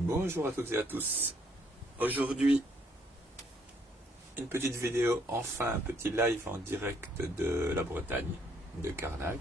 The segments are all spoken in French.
Bonjour à toutes et à tous. Aujourd'hui, une petite vidéo, enfin un petit live en direct de la Bretagne, de Carnac.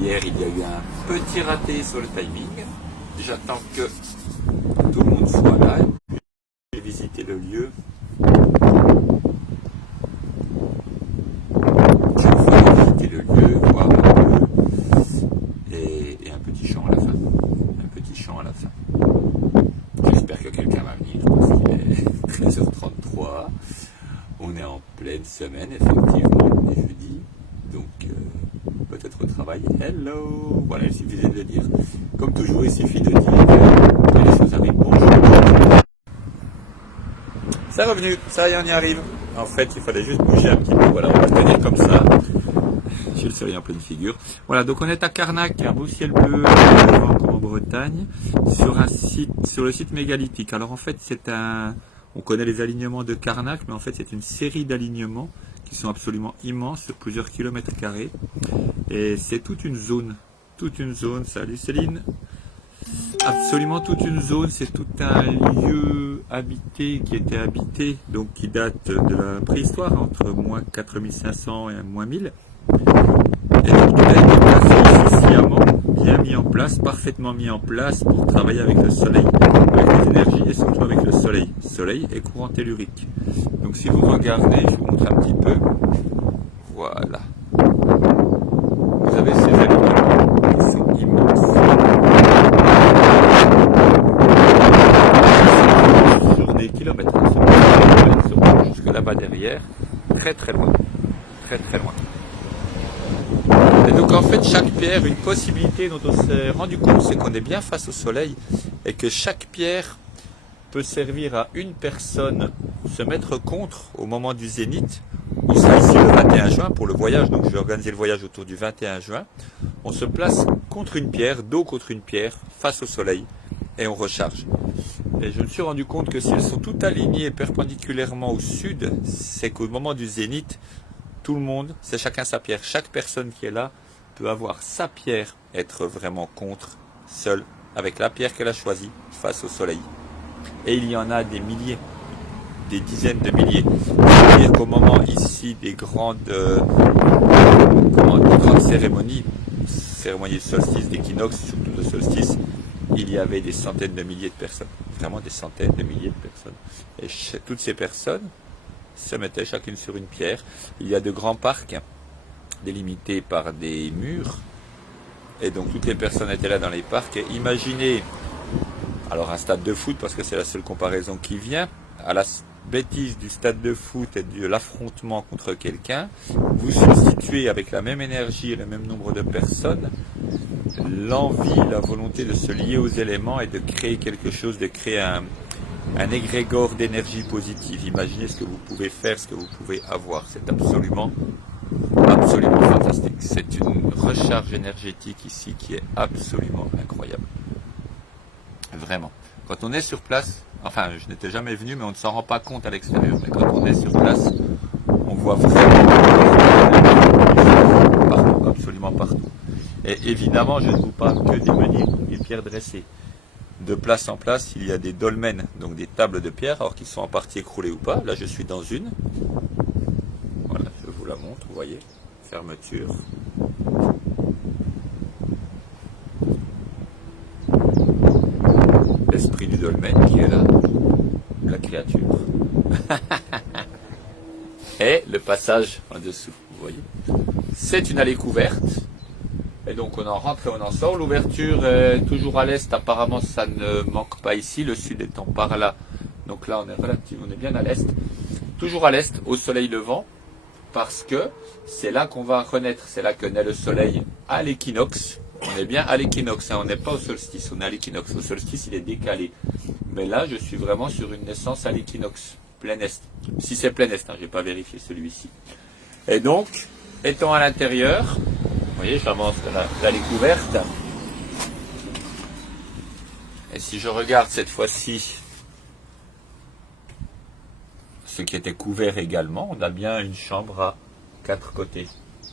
Hier, il y a eu un petit raté sur le timing. J'attends que tout le monde soit là. J'ai visité le lieu. J'ai enfin visité le lieu, voir un peu. Et un petit chant à la fin. Un petit chant à la fin. J'espère que quelqu'un va venir parce qu'il est 13h33. On est en pleine semaine, effectivement, on est jeudi. Donc, peut-être au travail. Hello! Voilà, il suffisait de le dire. Comme toujours, il suffit de dire que les choses arrivent. Bonjour. C'est revenu, ça y est, on y arrive. En fait, il fallait juste bouger un petit peu. Voilà, on va le tenir comme ça. J'ai le soleil en pleine figure. Voilà, donc on est à Carnac, un beau ciel bleu, comme en Bretagne, sur le site mégalithique. Alors en fait, on connaît les alignements de Carnac, mais en fait c'est une série d'alignements qui sont absolument immenses, sur plusieurs kilomètres carrés. Et c'est toute une zone. Salut Céline. Absolument toute une zone, c'est tout un lieu habité, qui était habité, donc qui date de la préhistoire, entre moins 4500 et moins 1000. Et donc tout a été placé ici sciemment, bien mis en place, parfaitement mis en place pour travailler avec le soleil, avec les énergies et surtout avec le soleil. Soleil et courant tellurique. Donc si vous regardez, je vous montre un petit peu. Voilà. Vous avez ces alignements qui sont immenses. Sur des kilomètres, jusque là-bas derrière, très très loin. Très très loin. Et donc en fait chaque pierre, une possibilité dont on s'est rendu compte, c'est qu'on est bien face au soleil et que chaque pierre peut servir à une personne se mettre contre au moment du zénith. On sera ici le 21 juin pour le voyage, donc je vais organiser le voyage autour du 21 juin. On se place contre une pierre, dos contre une pierre, face au soleil et on recharge. Et je me suis rendu compte que si elles sont toutes alignées perpendiculairement au sud, c'est qu'au moment du zénith, tout le monde, c'est chacun sa pierre. Chaque personne qui est là peut avoir sa pierre, être vraiment contre, seule, avec la pierre qu'elle a choisie, face au soleil. Et il y en a des milliers, des dizaines de milliers. C'est-à-dire qu'au moment ici des grandes cérémonies de solstice, d'équinoxe, surtout de solstice, il y avait des centaines de milliers de personnes. Vraiment des centaines de milliers de personnes. Et toutes ces personnes se mettaient chacune sur une pierre. Il y a de grands parcs délimités par des murs et donc toutes les personnes étaient là dans les parcs. Et imaginez alors un stade de foot, parce que c'est la seule comparaison qui vient, à la bêtise du stade de foot et de l'affrontement contre quelqu'un, vous substituez avec la même énergie et le même nombre de personnes l'envie, la volonté de se lier aux éléments et de créer quelque chose, de créer un égrégore d'énergie positive. Imaginez ce que vous pouvez faire, ce que vous pouvez avoir. C'est absolument fantastique. C'est une recharge énergétique ici qui est absolument incroyable. Vraiment. Quand on est sur place, enfin je n'étais jamais venu, mais on ne s'en rend pas compte à l'extérieur. Mais quand on est sur place, on voit vraiment partout, absolument partout. Et évidemment, je ne vous parle que des menhirs, des pierres dressées. De place en place, il y a des dolmens, donc des tables de pierre, alors qu'ils sont en partie écroulées ou pas. Là, je suis dans une. Voilà, je vous la montre, vous voyez. Fermeture. L'esprit du dolmen qui est là. La créature. Et le passage en dessous, vous voyez. C'est une allée couverte. Et donc on en rentre et on en sort. L'ouverture est toujours à l'est. Apparemment ça ne manque pas ici. Le sud étant par là. Donc là on est bien à l'est. Toujours à l'est, au soleil levant. Parce que c'est là qu'on va renaître. C'est là que naît le soleil à l'équinoxe. On est bien à l'équinoxe. On n'est pas au solstice. On est à l'équinoxe. Au solstice il est décalé. Mais là je suis vraiment sur une naissance à l'équinoxe. Plein est. Si c'est plein est, hein, je n'ai pas vérifié celui-ci. Et donc, étant à l'intérieur... Vous voyez, j'avance de l'allée couverte. Et si je regarde cette fois-ci ce qui était couvert également, on a bien une chambre à 4 côtés.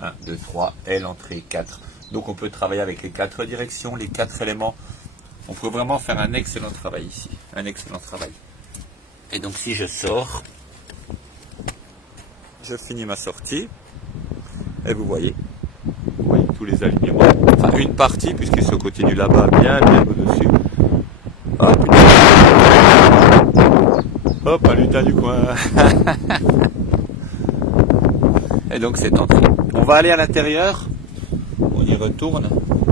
1, 2, 3, et l'entrée 4. Donc on peut travailler avec les 4 directions, les 4 éléments On peut vraiment faire un excellent travail ici. Un excellent travail. Et donc si je sors, je finis ma sortie. Et vous voyez tous les alignements. Enfin une partie puisqu'il se continue là-bas bien au-dessus. Hop, hop, un lutin du coin. Et donc c'est entré. On va aller à l'intérieur. On y retourne.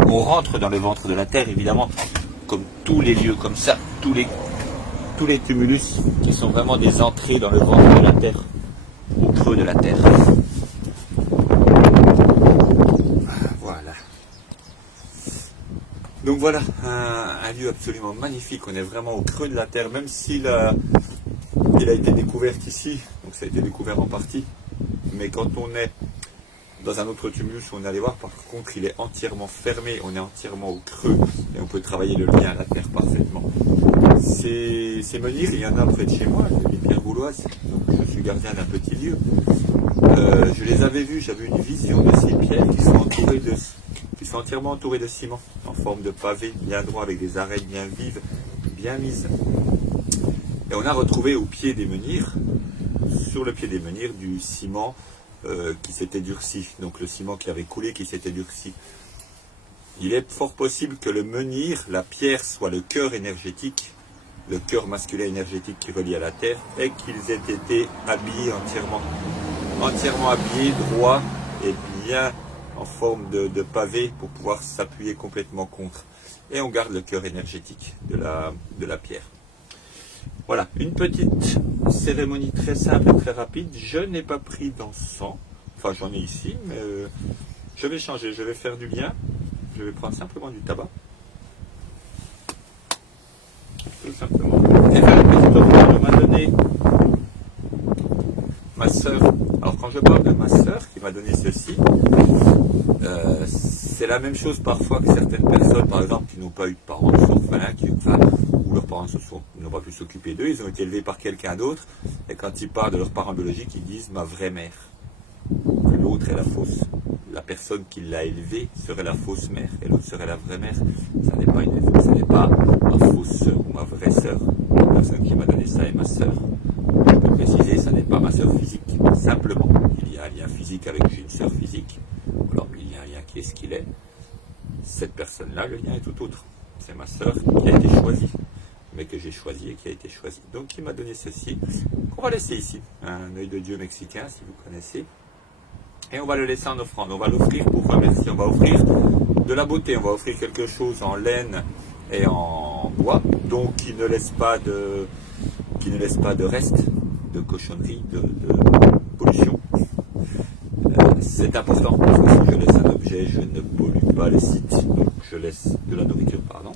On rentre dans le ventre de la Terre évidemment. Comme tous les lieux comme ça. Tous les tumulus qui sont vraiment des entrées dans le ventre de la Terre. Au creux de la Terre. Voilà. Donc voilà, un lieu absolument magnifique. On est vraiment au creux de la Terre, même s'il a été découvert ici, donc ça a été découvert en partie. Mais quand on est dans un autre tumulus où on est allé voir, par contre il est entièrement fermé, on est entièrement au creux et on peut travailler le lien à la Terre parfaitement. Ces menhirs, il y en a près de chez moi, j'ai des pierres gauloises, donc je suis gardien d'un petit lieu. Je les avais vus, j'avais une vision de ces pierres qui sont entièrement entourées de ciment, en forme de pavé, bien droit, avec des arêtes bien vives, bien mises. Et on a retrouvé au pied des menhirs, sur le pied des menhirs, du ciment qui s'était durci, donc le ciment qui avait coulé, qui s'était durci. Il est fort possible que le menhir, la pierre, soit le cœur énergétique, le cœur masculin énergétique qui relie à la Terre, et qu'ils aient été habillés entièrement habillés, droits et bien en forme de pavé pour pouvoir s'appuyer complètement contre. Et on garde le cœur énergétique de la pierre. Voilà, une petite cérémonie très simple et très rapide. Je n'ai pas pris d'encens, enfin j'en ai ici, mais je vais changer, je vais faire du lien. Je vais prendre simplement du tabac. Tout simplement. Et faire une petite offrande m'a donné ma sœur. Alors quand je parle de ma sœur qui m'a donné ceci, c'est la même chose parfois que certaines personnes, par exemple, qui n'ont pas eu de parents, ou leurs parents n'ont pas pu s'occuper d'eux, ils ont été élevés par quelqu'un d'autre, et quand ils parlent de leurs parents biologiques, ils disent ma vraie mère. L'autre est la fausse. La personne qui l'a élevé serait la fausse mère, et l'autre serait la vraie mère. Ça n'est pas ce n'est pas ma fausse sœur ou ma vraie sœur. La personne qui m'a donné ça est ma sœur. Je peux préciser, ça n'est pas ma sœur physique. Simplement, il y a un lien physique avec une sœur physique. Alors il y a un lien qui est ce qu'il est. Cette personne-là, le lien est tout autre. C'est ma sœur qui a été choisie, mais que j'ai choisi et qui a été choisie. Donc il m'a donné ceci, qu'on va laisser ici. Un œil de Dieu mexicain, si vous connaissez. Et on va le laisser en offrande. On va l'offrir pour remercier. On va offrir de la beauté. On va offrir quelque chose en laine et en bois, donc qui ne laisse pas de reste, de cochonnerie, de pollution. C'est important parce que si je laisse un objet, je ne pollue pas le site. Donc je laisse de la nourriture, pardon.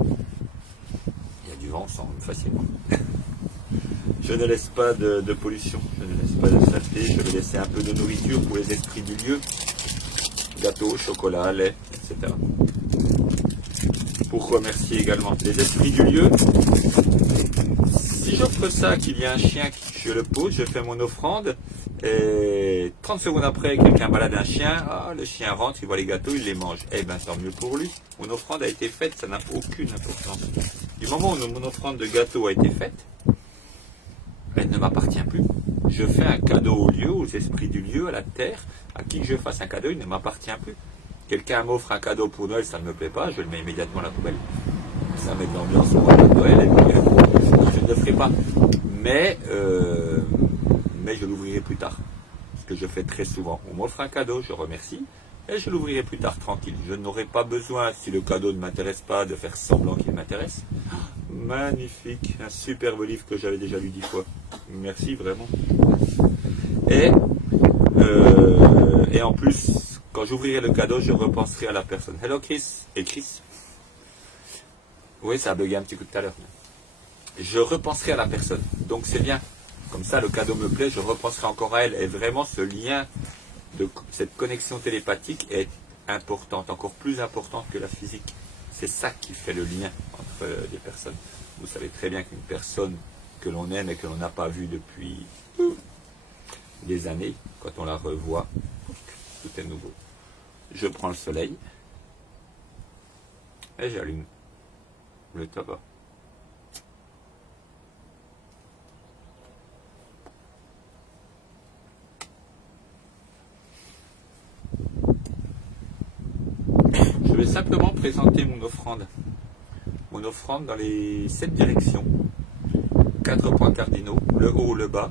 Il y a du vent, on sent facilement. Je ne laisse pas de pollution, je ne laisse pas de saleté, je vais laisser un peu de nourriture pour les esprits du lieu, gâteau, chocolat, lait, etc. Pour remercier également les esprits du lieu. Si j'offre ça, qu'il y a un chien, je le pose, je fais mon offrande, et 30 secondes après, quelqu'un balade un chien, le chien rentre, il voit les gâteaux, il les mange. Eh bien, tant mieux pour lui. Mon offrande a été faite, ça n'a aucune importance. Du moment où mon offrande de gâteau a été faite, elle ne m'appartient plus. Je fais un cadeau au lieu, aux esprits du lieu, à la terre. À qui que je fasse un cadeau, il ne m'appartient plus. Quelqu'un m'offre un cadeau pour Noël, ça ne me plaît pas, je le mets immédiatement à la poubelle. Ça met de l'ambiance au mois de Noël, et puis, je ne le ferai pas. Mais je l'ouvrirai plus tard. Ce que je fais très souvent. On m'offre un cadeau, je remercie, et je l'ouvrirai plus tard tranquille. Je n'aurai pas besoin, si le cadeau ne m'intéresse pas, de faire semblant qu'il m'intéresse. Magnifique, un superbe livre que j'avais déjà lu 10 fois. Merci vraiment. Et en plus, quand j'ouvrirai le cadeau, je repenserai à la personne. Hello Chris. Et Chris. Oui, ça a bugué un petit coup tout à l'heure. Je repenserai à la personne. Donc c'est bien. Comme ça, le cadeau me plaît, je repenserai encore à elle. Et vraiment, ce lien, cette connexion télépathique est importante, encore plus importante que la physique. C'est ça qui fait le lien entre les personnes. Vous savez très bien qu'une personne que l'on aime et que l'on n'a pas vue depuis des années, quand on la revoit, tout est nouveau. Je prends le soleil. Et j'allume le tabac. Je vais simplement présenter mon offrande. Mon offrande dans les 7 directions. 4 points cardinaux, le haut, le bas.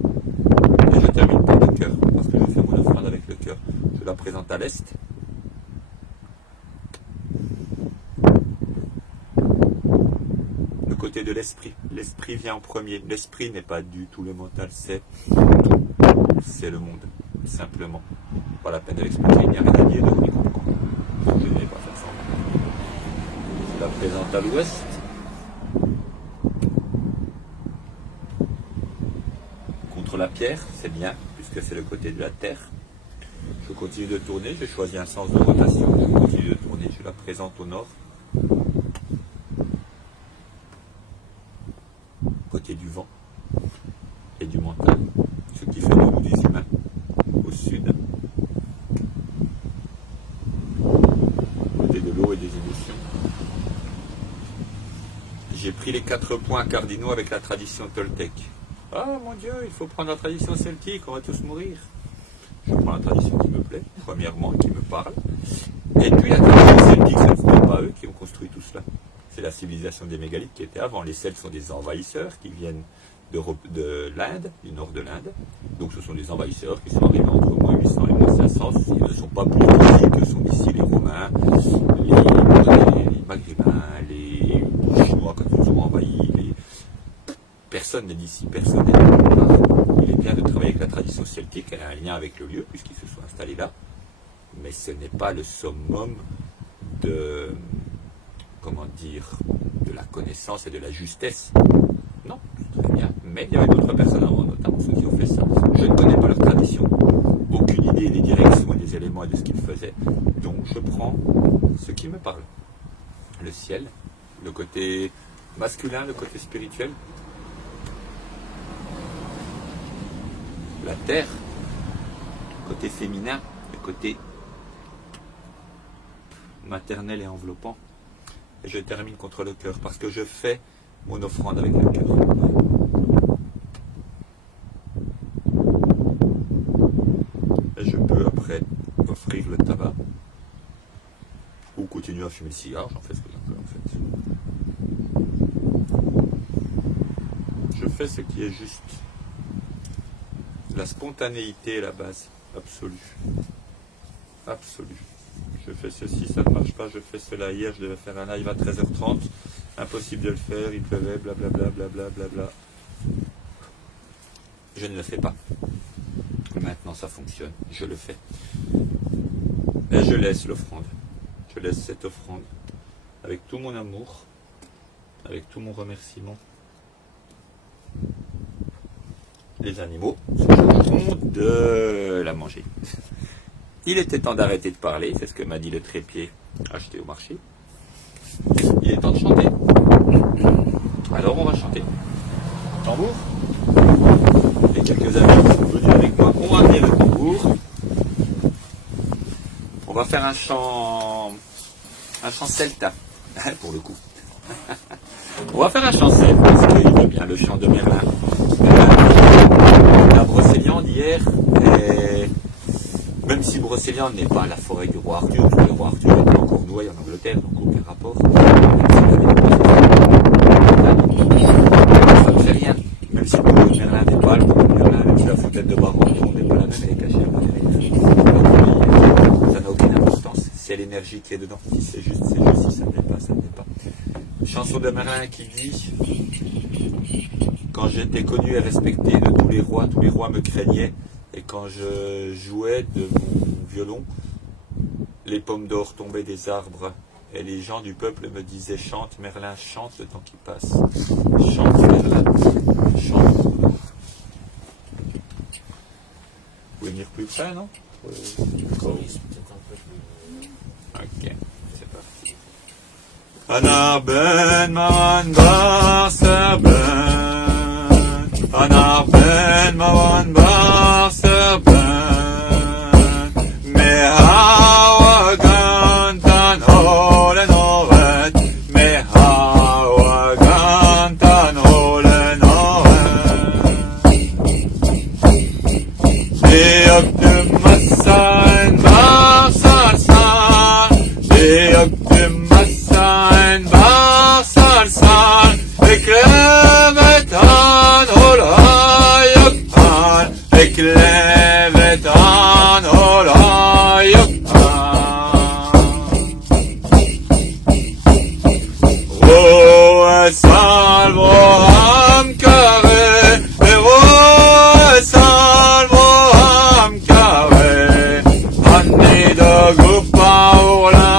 Et je termine par le cœur, parce que je fais mon offrande avec le cœur. Je la présente à l'est. Le côté de l'esprit. L'esprit vient en premier. L'esprit n'est pas du tout le mental, c'est le monde, simplement. Pas la peine de l'expliquer, il n'y a rien à dire, donc on comprend. Je ne vais pas faire ça. Je la présente à l'ouest. Contre la pierre, c'est bien, puisque c'est le côté de la terre. Je continue de tourner, je choisis un sens de rotation, je continue de tourner, je la présente au nord. Côté du vent et du mental, ce qui fait de nous des humains, au sud. Côté de l'eau et des émotions. J'ai pris les 4 points cardinaux avec la tradition toltèque. Ah mon Dieu, il faut prendre la tradition celtique, on va tous mourir. Je prends la tradition qui me plaît, premièrement, qui me parle. Et puis la tradition celtique, ce ne sont pas eux qui ont construit tout cela. C'est la civilisation des mégalithes qui était avant. Les Celtes sont des envahisseurs qui viennent de l'Inde, du nord de l'Inde. Donc ce sont des envahisseurs qui sont arrivés entre moins 800 et moins 500. Ils ne sont pas plus petits que sont ici les Romains, les Maghrébins, les Chinois quand ils ont envahi. Personne n'est d'ici, personne n'est de il est bien de travailler avec la tradition celtique, elle a un lien avec le lieu puisqu'ils se sont installés là. Mais ce n'est pas le summum de... comment dire, de la connaissance et de la justesse. Non, très bien, mais il y avait d'autres personnes avant, notamment ceux qui ont fait ça. Je ne connais pas leur tradition, aucune idée des directions et des éléments et de ce qu'ils faisaient, donc je prends ce qui me parle. Le ciel, le côté masculin, le côté spirituel, la terre, le côté féminin, le côté maternel et enveloppant. Et je termine contre le cœur, parce que je fais mon offrande avec le cœur. Et je peux après offrir le tabac, ou continuer à fumer le cigare, j'en fais ce que j'en veux en fait. Je fais ce qui est juste. La spontanéité est la base absolue. Absolue. Je fais ceci, ça ne marche pas, je fais cela. Hier, je devais faire un live à 13h30. Impossible de le faire, il pleuvait, blablabla, blablabla. Je ne le fais pas. Maintenant, ça fonctionne. Je le fais. Et je laisse l'offrande. Je laisse cette offrande avec tout mon amour, avec tout mon remerciement. Les animaux se chargeront de la manger. Il était temps d'arrêter de parler, c'est ce que m'a dit le trépied acheté au marché. Il est temps de chanter. Alors on va chanter. Tambour. Et quelques amis qui sont venus avec moi ont amené le tambour. On va faire un chant celta, pour le coup. On va faire un chant celta, parce qu'il va bien, le chant de Merlin. La Brocéliande hier, et même si Brocéliande n'est pas la forêt du roi Arthur, parce que le roi Arthur est en Cornouailles en Angleterre, donc aucun rapport. Ça ne fait rien. Même si le boulot de Merlin n'est pas le boulot de Merlin, même si la fontaine de Baron n'est pas la même, elle est cachée à ça n'a aucune importance. C'est l'énergie qui est dedans. Si c'est juste, c'est juste. Si ça ne l'est pas, ça ne l'est pas. Chanson de Merlin qui dit: quand j'étais connu et respecté de tous les rois me craignaient. Et quand je jouais de mon violon, les pommes d'or tombaient des arbres. Et les gens du peuple me disaient: chante Merlin, chante le temps qui passe. Chante Merlin, chante. Vous pouvez venir plus près, non? Ok, c'est parti. Ana ben man baseben, ana ben man baseben, me hawa gantan holen ovet, Massan barsal sal eklevetan olayoktan eklevetan olayoktan Roe salvo ham kare Roe salvo ham kare Anni da guppa ola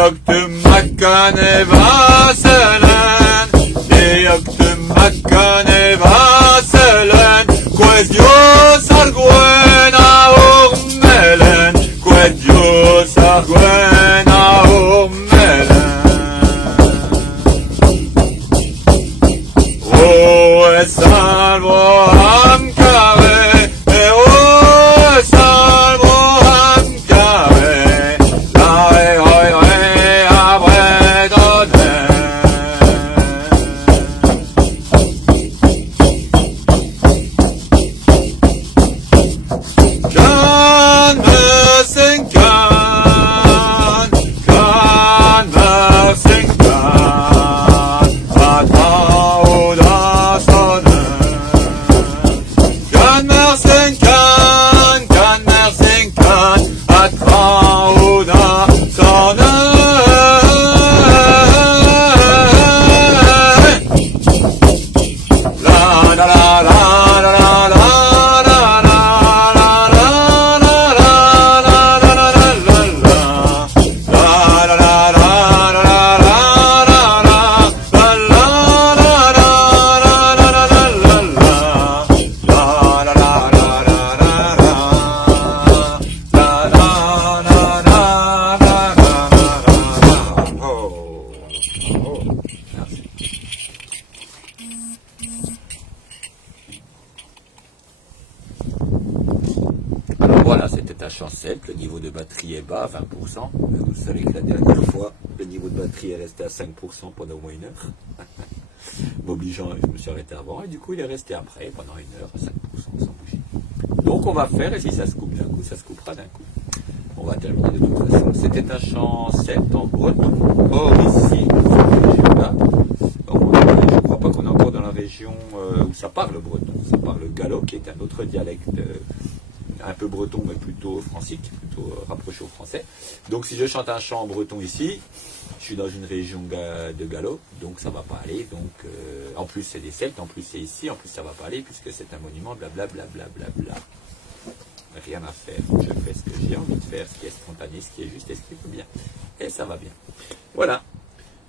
Yoktum makkane vaselen Yoktum makkane vaselen Quedios arguena urmelen Quedios arguena urmelen Roe salvo ham kare Roe salvo ham kare Voilà, c'était un chancel, le niveau de batterie est bas, 20%. Vous savez que la dernière fois, le niveau de batterie est resté à 5% pendant au moins une heure. M'obligeant, je me suis arrêté avant, et du coup il est resté après, pendant une heure, à 5% sans bouger. Donc on va faire, et si ça se coupe d'un coup, ça se coupera d'un coup. On va terminer de toute façon. C'était un chancel en breton. Or ici, dans cette région-là, je ne crois pas qu'on est encore dans la région où ça parle breton. Ça parle gallo, qui est un autre dialecte un peu breton, mais plutôt francique, plutôt rapproché au français. Donc si je chante un chant en breton ici, je suis dans une région de gallo, donc ça va pas aller. Donc en plus c'est des Celtes, en plus c'est ici, en plus ça va pas aller puisque c'est un monument, blablabla. Rien à faire. Je fais ce que j'ai envie de faire, ce qui est spontané, ce qui est juste et ce qui peut bien. Et ça va bien. Voilà.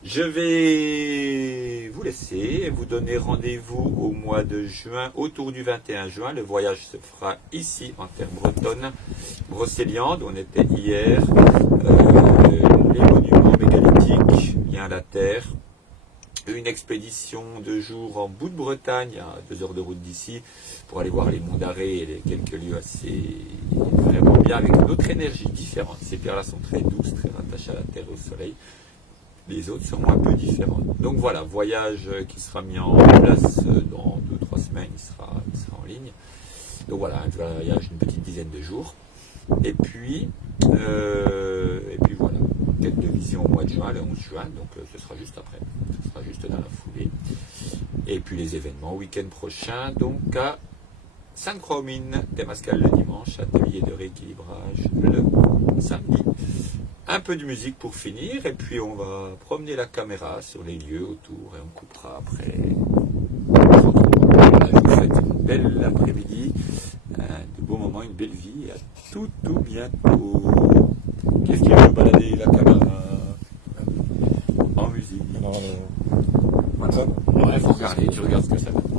Je vais vous laisser et vous donner rendez-vous au mois de juin, autour du 21 juin. Le voyage se fera ici, en terre bretonne, Brocéliande, on était hier. Les monuments mégalithiques, bien la terre. Une expédition de jour en bout de Bretagne, à 2 heures de route d'ici, pour aller voir les monts d'Arrée et les quelques lieux assez vraiment bien, avec une autre énergie différente. Ces pierres-là sont très douces, très rattachées à la terre et au soleil. Les autres seront un peu différentes. Donc voilà, voyage qui sera mis en place dans 2-3 semaines, il sera en ligne. Donc voilà, un voyage d'une petite dizaine de jours. Et puis voilà, quête de vision au mois de juin, le 11 juin, donc ce sera juste après, ce sera juste dans la foulée. Et puis les événements, week-end prochain, donc à Sainte-Croix aux Mines, Temazcal le dimanche, atelier de rééquilibrage le samedi. Un peu de musique pour finir, et puis on va promener la caméra sur les lieux autour, et on coupera après. Voilà, je vous souhaite une belle après-midi, de beaux moments, une belle vie, et à tout bientôt. Qu'est-ce qui veut balader la caméra en musique? Alors, Voilà. Il faut regarder, tu regardes ce que ça donne.